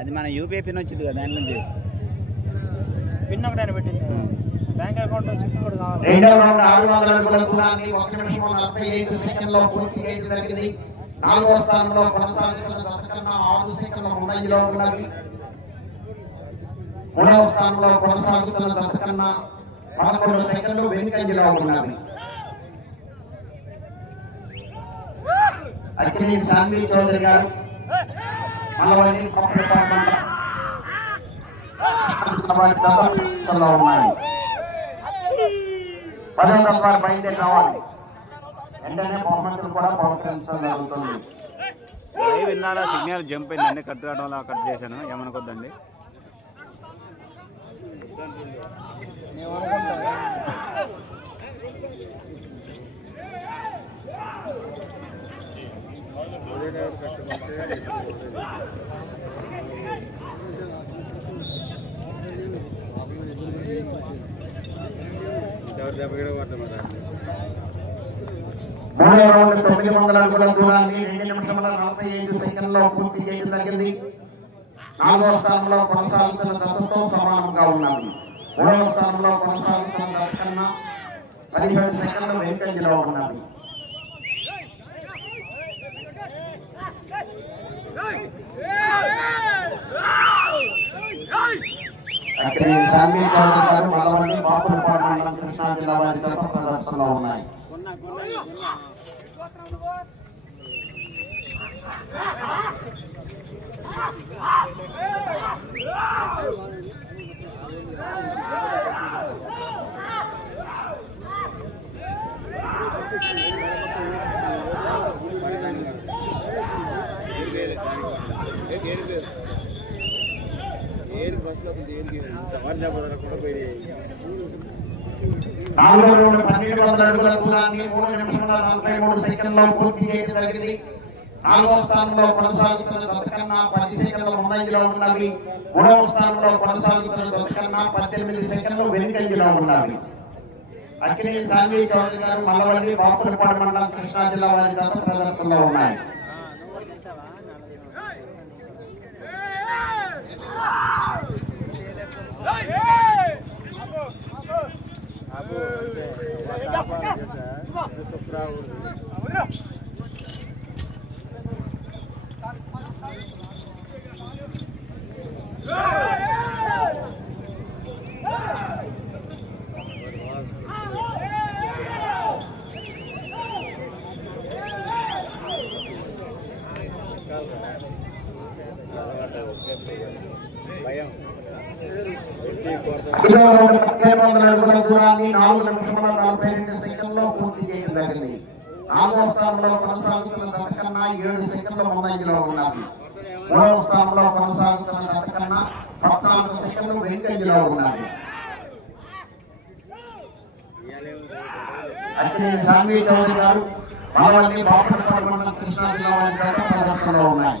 అది మన UPI pin వచ్చింది కదా దాని నుంచి. పిన్ ఒకటి పెట్టింది. బ్యాంక్ అకౌంట్ స్విఫ్ట్ కూడా కావాలి. రెండవ రౌండ్ ఆరు వందల అడుగుల దూరాన్ని ఒక నిమిషం నలభై ఐదు సెకండ్లో పూర్తి చేయడం జరిగింది. నాలుగో స్థానంలో కొనసాగుతున్న దత్తకన్నా ఆరు సెకండ్ల ముందంజలో ఉన్నవి. మూడవ స్థానంలో కొనసాగుతున్న దత్తకన్నా పదకొండు సెకండ్లు వెనుకంజలో ఉన్నవి. అక్కినేని సాన్వి చౌదరి గారు. డిపార్ట్మెంట్ ఉన్నాయి పదో తత్వాలు బయలుదేరి రావాలి. వెంటనే బహుమతులు కూడా బహుకరించడం జరుగుతుంది లైవ్ విన్నారా సిగ్నల్ జంప్ అయిందండి. కట్ రావడం వల్ల కట్ చేశాను. ఏమనుకోద్దండి? మూడో రౌండ్ తొమ్మిది వందల అడుగుల దూరాన్ని రెండు నిమిషముల నలభై ఐదు సెకండ్లో పూర్తి చేయడం జరిగింది నాలుగో స్థానంలో కొనసాగుతున్న దత్తతో సమానంగా ఉన్నవి మూడవ స్థానంలో కొనసాగుతున్న దత్త కన్నా పదిహేడు సెకండ్లు వెనుకంజలో ఉన్నవి. అక్కడ శామ్య చౌదరి గారు మలవల్లి బాపులపాడు మండలం కృష్ణా జిల్లా వారి ప్రదర్శనలో ఉన్నాయి. నాలుగో రౌండ్ పన్నెండు వందల అడుగుల దూరాన్ని మూడు నిమిషముల నలభై మూడు సెకండ్లో పూర్తి చేయడం జరిగింది నాలుగవ స్థానంలో కొనసాగుతున్న దత్తకన్నా పది సెకండ్ల ముందంజలో ఉన్నవి మూడవ స్థానంలో కొనసాగుతున్న దత్తకన్నా పద్దెనిమిది సెకండ్లు వెనుకంజలో ఉన్నవి అక్కినేని సాన్వి చౌదరి గారు మల్లవల్లి బాపులపాడు మండలం కృష్ణా జిల్లా వారి జత ప్రదర్శనలో ఉన్నాయి అబ్బో అంటే వందల అడుగుల దూరాన్ని నాలుగు నిమిషముల నలభై రెండు సెకండ్లో పూర్తి చేయడం జరిగింది నాలుగవ స్థానంలో కొనసాగుతున్న దత్తకన్నా ఏడు సెకండ్ల ముందంజలో ఉన్నవి మూడవ స్థానంలో కొనసాగుతున్న దత్తకన్నా పద్నాలుగు సెకండ్లు వెనుకంజలో ఉన్నవి అక్కినేని సాన్వి చౌదరి గారు రావాలి బాపట్ల మండలం కృష్ణా జిల్లా వారి ప్రదర్శనలో ఉన్నాయి.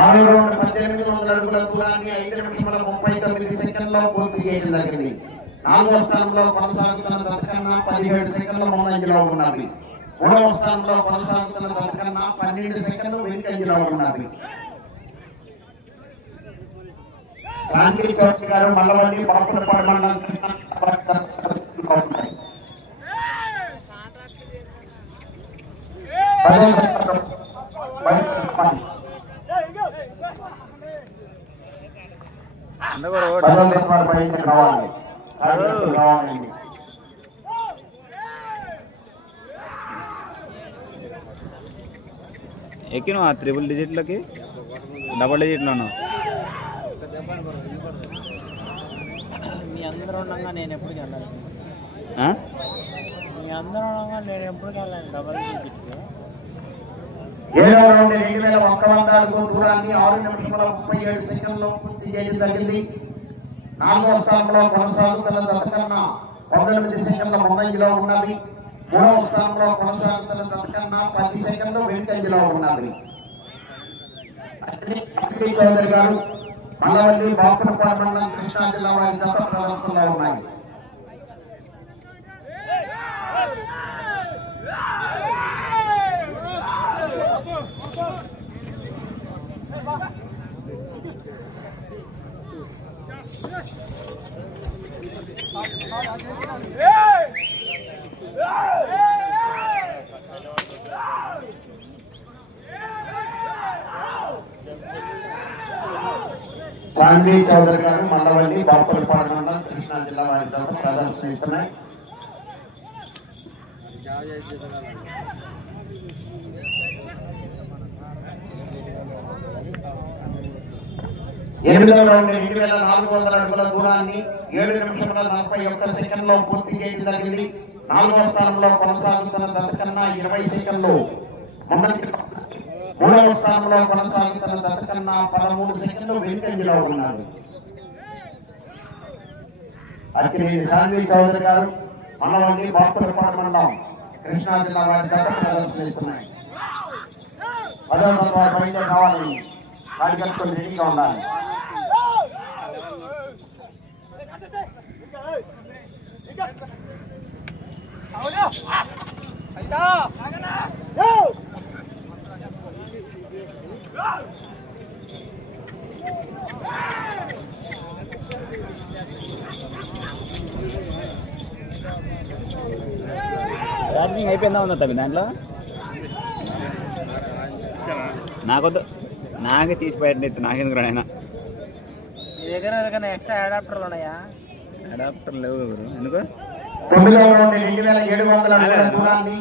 ఆరు రౌండ్ పద్దెనిమిది వందల అడుగుల దూరాన్ని ఐదు నిమిషముల ముప్పై తొమ్మిది సెకండ్లో పూర్తి చేయడం జరిగింది. నాలుగో స్థానంలో కొనసాగుతున్న దత్తకన్నా పదిహేడు సెకండ్ల ముందంజలో ఉన్నవి మూడవ స్థానంలో కొనసాగుతున్న దత్తకన్నా పన్నెండు సెకండ్లు వెనుకంజలో ఉన్నవి శాంతి చౌక్ గారు మల్లవల్లి బాపులపాడు మండలం ఉన్నాయి. పదో తరగతి బయట చెప్పండి. ఎక్కిను ఆ త్రిబుల్ డిజిట్లకి డబల్ డిజిట్లోను మీ అందరూ ఉండగా నేను ఎప్పుడు వెళ్ళాలి? మీ అందరూ ఉండగా నేను ఎప్పుడు వెళ్ళాలి డబల్ డిజిట్ ఏడవ రౌండ్ రెండు వేల ఒక్క వంద అడుగు దూరాన్ని ఆరు నిమిషాల ముప్పై ఏడు సెకండ్లో పూర్తి చేయడం జరిగింది. నాలుగో స్థానంలో కొనసాగుతున్న దత్తకన్న పంతొమ్మిది సెకండ్ల ముందంజలో ఉన్నవి. మూడవ స్థానంలో కొనసాగుతున్న దత్తకన్న పది సెకండ్లు వెనుకంజలో ఉన్నవి. చౌదరి గారు మల్లవల్లి బాపులపాడు మండలం కృష్ణా జిల్లా వారి జత ప్రదర్శనలో ఉన్నాయి. సాన్వి చౌదరి గారు మండవల్లి బాపులపాడు మండలం కృష్ణా జిల్లా వారి జత ప్రదర్శిస్తున్నాయి ఎనిమిదవ రౌండ్ రెండు వేల నాలుగు వందల అడుగుల దూరాన్ని ఏడు నిమిషముల నలభై ఒక్క సెకండ్లో పూర్తి చేయడం జరిగింది. నాలుగో స్థానంలో కొనసాగుతున్న దత్తకన్నా ఇరవై సెకండ్లు ముందరికి మూడవ స్థానంలో కొనసాగుతున్న దత్తకన్నా పదమూడు సెకండ్లు వెనుకంజలో ఉన్నారు. అక్కినేని సాన్వి చౌదరి గారు మనవండి బాపులపాడు మండలం కృష్ణా జిల్లా వారి జత ప్రదర్శిస్తున్నాయి పదో తరగతి బయట కావాలని కార్యకర్తలు రెడీగా ఉండాలి. అవునా? ఛార్జింగ్ అయిపోయిందా ఉందా తమ్మి దాంట్లో? నాకొద్దు. నాకే తీసి బయట నాకెందుకు రాయన మీ దగ్గర ఏదైనా ఎక్స్ట్రా అడాప్టర్లు ఉన్నాయా? అడాప్టర్ లేవు ఎవరు? ఎందుకు? రౌండ్ రెండు వేల ఏడు వందల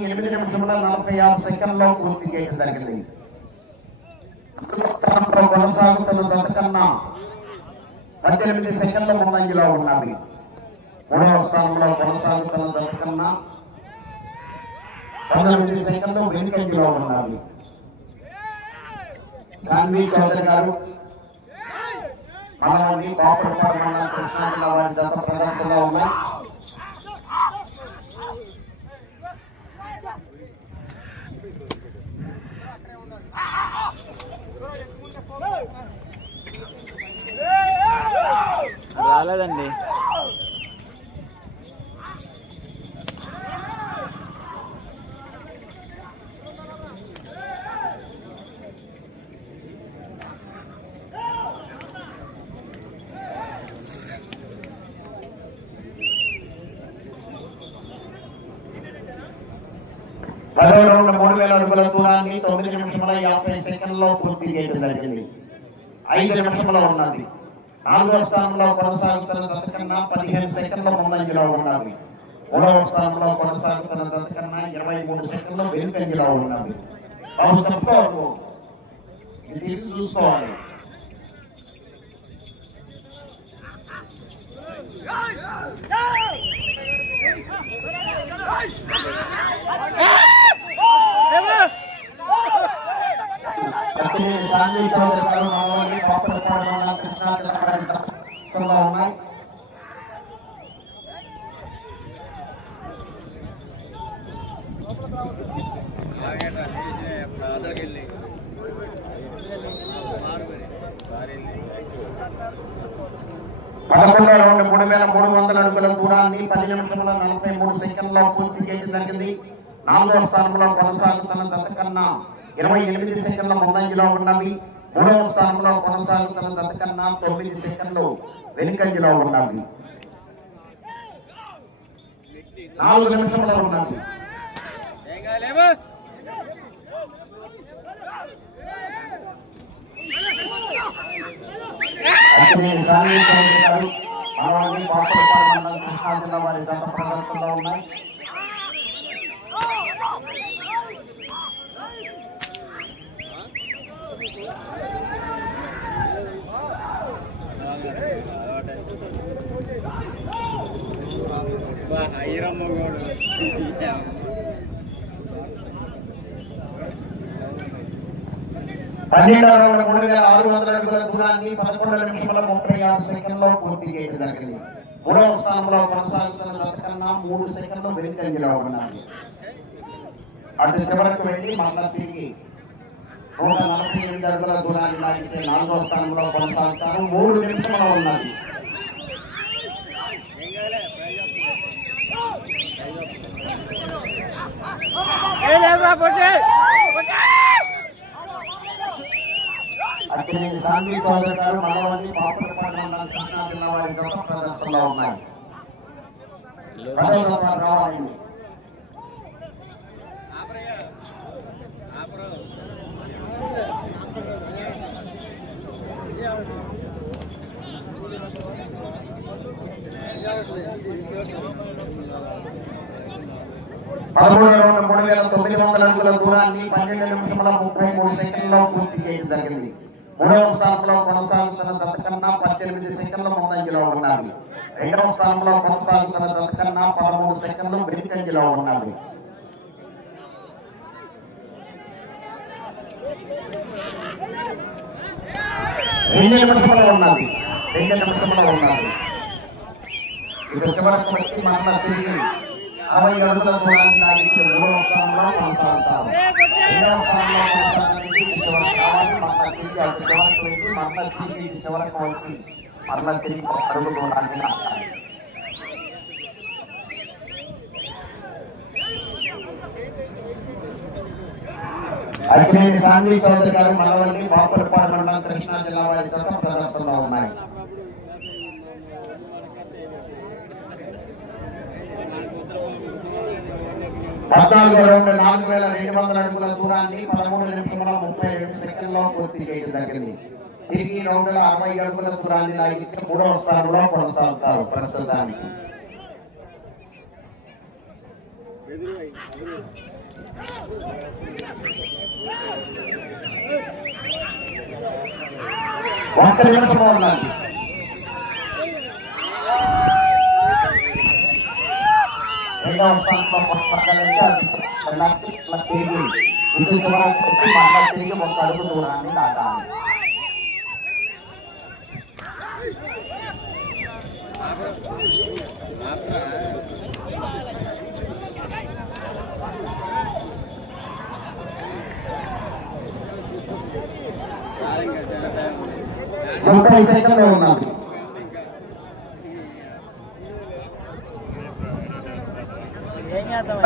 ఎనిమిది నిమిషముల నలభై ఆరు సెకండ్లో పూర్తి చేయడం జరిగింది స్థానంలో కొనసాగుతున్న బతుకన్నా పద్దెనిమిది సెకండ్ల ముందంజలో ఉన్నది మూడవ స్థానంలో కొనసాగుతున్న బతుకన్నా పంతొమ్మిది సెకండ్లు వెనుకంజలో ఉన్నది సాన్వి చౌదరి గారు మనవండి బాపులపాడు మండలం కృష్ణా జిల్లా వారి జత ప్రదర్శనలో ఉన్నాయి. రాలేదండి పదవ రౌండ్ మూడు వేల అడుగుల దూరాన్ని తొమ్మిది నిమిషముల యాభై సెకండ్లో పూర్తి చేయడం జరిగింది. ఐదు నిమిషంలో ఉన్నది. నాలుగవ స్థానంలో కొనసాగుతున్న తనకన్నా పదిహేను సెకండ్ల ముందంజలో ఉన్నది మూడవ స్థానంలో కొనసాగుతున్న తనకన్నా ఇరవై మూడు సెకండ్లు వెనుకంజలో ఉన్నది బాబు తప్పుకోవద్దు ఇది చూసుకోవాలి. Hey! సంజయ్ చౌదరి గారు మనవల్లి పాపలపాడు మండలం కృష్ణా జిల్లా ఉన్నాయి పదకొండవ రౌండ్ మూడు వేల మూడు వందల అడుగుల దూరాన్ని పది నిమిషంలో నలభై మూడు సెకండ్లో పూర్తి చేయడం జరిగింది. నాలుగో స్థానంలో కొనసాగుతున్న దత్తకన్నా ఇరవై ఎనిమిది సెకండ్ల ముందంజలో ఉన్నవి. మూడవ స్థానంలో కొనసాగుతున్న దత్తకన్నా తొమ్మిది సెకండ్లు వెనుకంజలో ఉన్నవి. నాలుగు నిమిషంలో ఉన్నవి. అక్కినేని సాంఘిక వారి గత ప్రదర్శనలో ఉన్నాయి. పన్నెండవ రౌండ్ మూడు వేల ఆరు వందల అడుగుల దూరాన్ని పదకొండు నిమిషాల ముప్పై ఆరు సెకండ్లో పూర్తి చేయడం జరిగింది మూడవ స్థానంలో కొనసాగుతున్న జతకన్నా మూడు సెకండ్లు వెనుకంజలో ఉన్నాయి అటు చివరకు వెళ్ళి మళ్ళా తిరిగి నూట నలభై ఎనిమిది అడుగుల దూరాన్ని లాగితే నాలుగో స్థానంలో కొనసాగుతారు మూడు నిమిషంలో ఉన్నది అక్కినేని సాంఘీ చౌదరి గారు మనవల్లి పాపలపాడు మండలం కృష్ణా జిల్లా వారి గొప్ప ప్రదర్శనలో ఉన్నాయి పదవ రావాలండి పదమూడు రెండు మూడు వేల తొమ్మిది వందల అడుగుల దూరాన్ని పన్నెండు నిమిషముల ముప్పై మూడు సెకండ్లో పూర్తి చేయడం జరిగింది. మూడవ స్థానంలో కొనసాగుతున్న దత్తకన్నా పద్దెనిమిది సెకండ్ల ముందంజలో ఉన్నది రెండవ స్థానంలో కొనసాగుతున్న దత్తకన్నా పదమూడు సెకండ్లు వెనుకంజలో ఉన్నది రెండు నిమిషంలో ఉన్నది రెండు నిమిషంలో ఉన్నది ఇది చివరకు వచ్చి మరణ తిరిగి అరవై అడుగుల దూరాన్ని లాగితే మూడవ స్థానంలో కొనసాగుతారు. రెండవ స్థానంలో కొనసాగడానికి చివరకు కావాలి. మరణ తిరిగి అటు చివరకు వెళ్ళి మరణ తిరిగి చివరకు వచ్చి మరణ తిరిగి అడుగు దూరాన్ని లాగాలి అక్కినేని సాన్వి చౌదరి గారు మనవల్లి బాపులపాడు మండలం కృష్ణా జిల్లా వారి చేత ప్రదర్శనలో ఉన్నాయి. పద్నాలుగు రెండు నాలుగు వేల రెండు వందల అడుగుల దూరాన్ని పదమూడు నిమిషంలో ముప్పై రెండు సెకండ్లో పూర్తి చేయడం జరిగింది. తిరిగి రెండు వేల అరవై అడుగుల దూరాన్ని లాగితే మూడవ స్థానంలో కొనసాగుతారు ప్రస్తుతానికి. ఒక్క నిమిషం ఉన్నది రెండవ స్థానంలో కొనసాగాలంటే అది లక్ష్య ఇట్లా తిరిగి ఇది చివరకు వచ్చి మళ్ళా తిరిగి ఒక అడుగు దూరాన్ని దాటాలి ముప్పై సెకండ్లు ఉన్నది ఏం చేద్దాం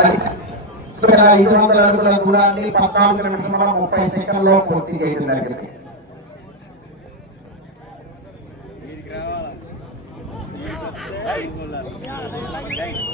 వేల ఐదు వందల అడుగుల దూరాన్ని పద్నాలుగు నిమిషంలో ముప్పై సెకండ్లో పూర్తి చేయడం జరిగింది. వీడికి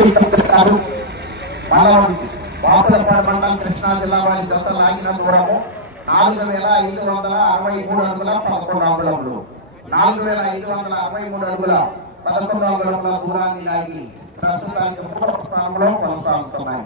రే లాస్ట్ జత మండలం కృష్ణా జిల్లా వారి జత లాగిన దూరము నాలుగు వేల ఐదు వందల అరవై మూడు అడుగుల పదకొండు అంగుళములు. నాలుగు వేల ఐదు వందల అరవై మూడు అడుగుల పదకొండు అంగుళముల దూరాన్ని లాగి ప్రస్తుతానికి మూడవ స్థానంలో కొనసాగుతున్నాయి.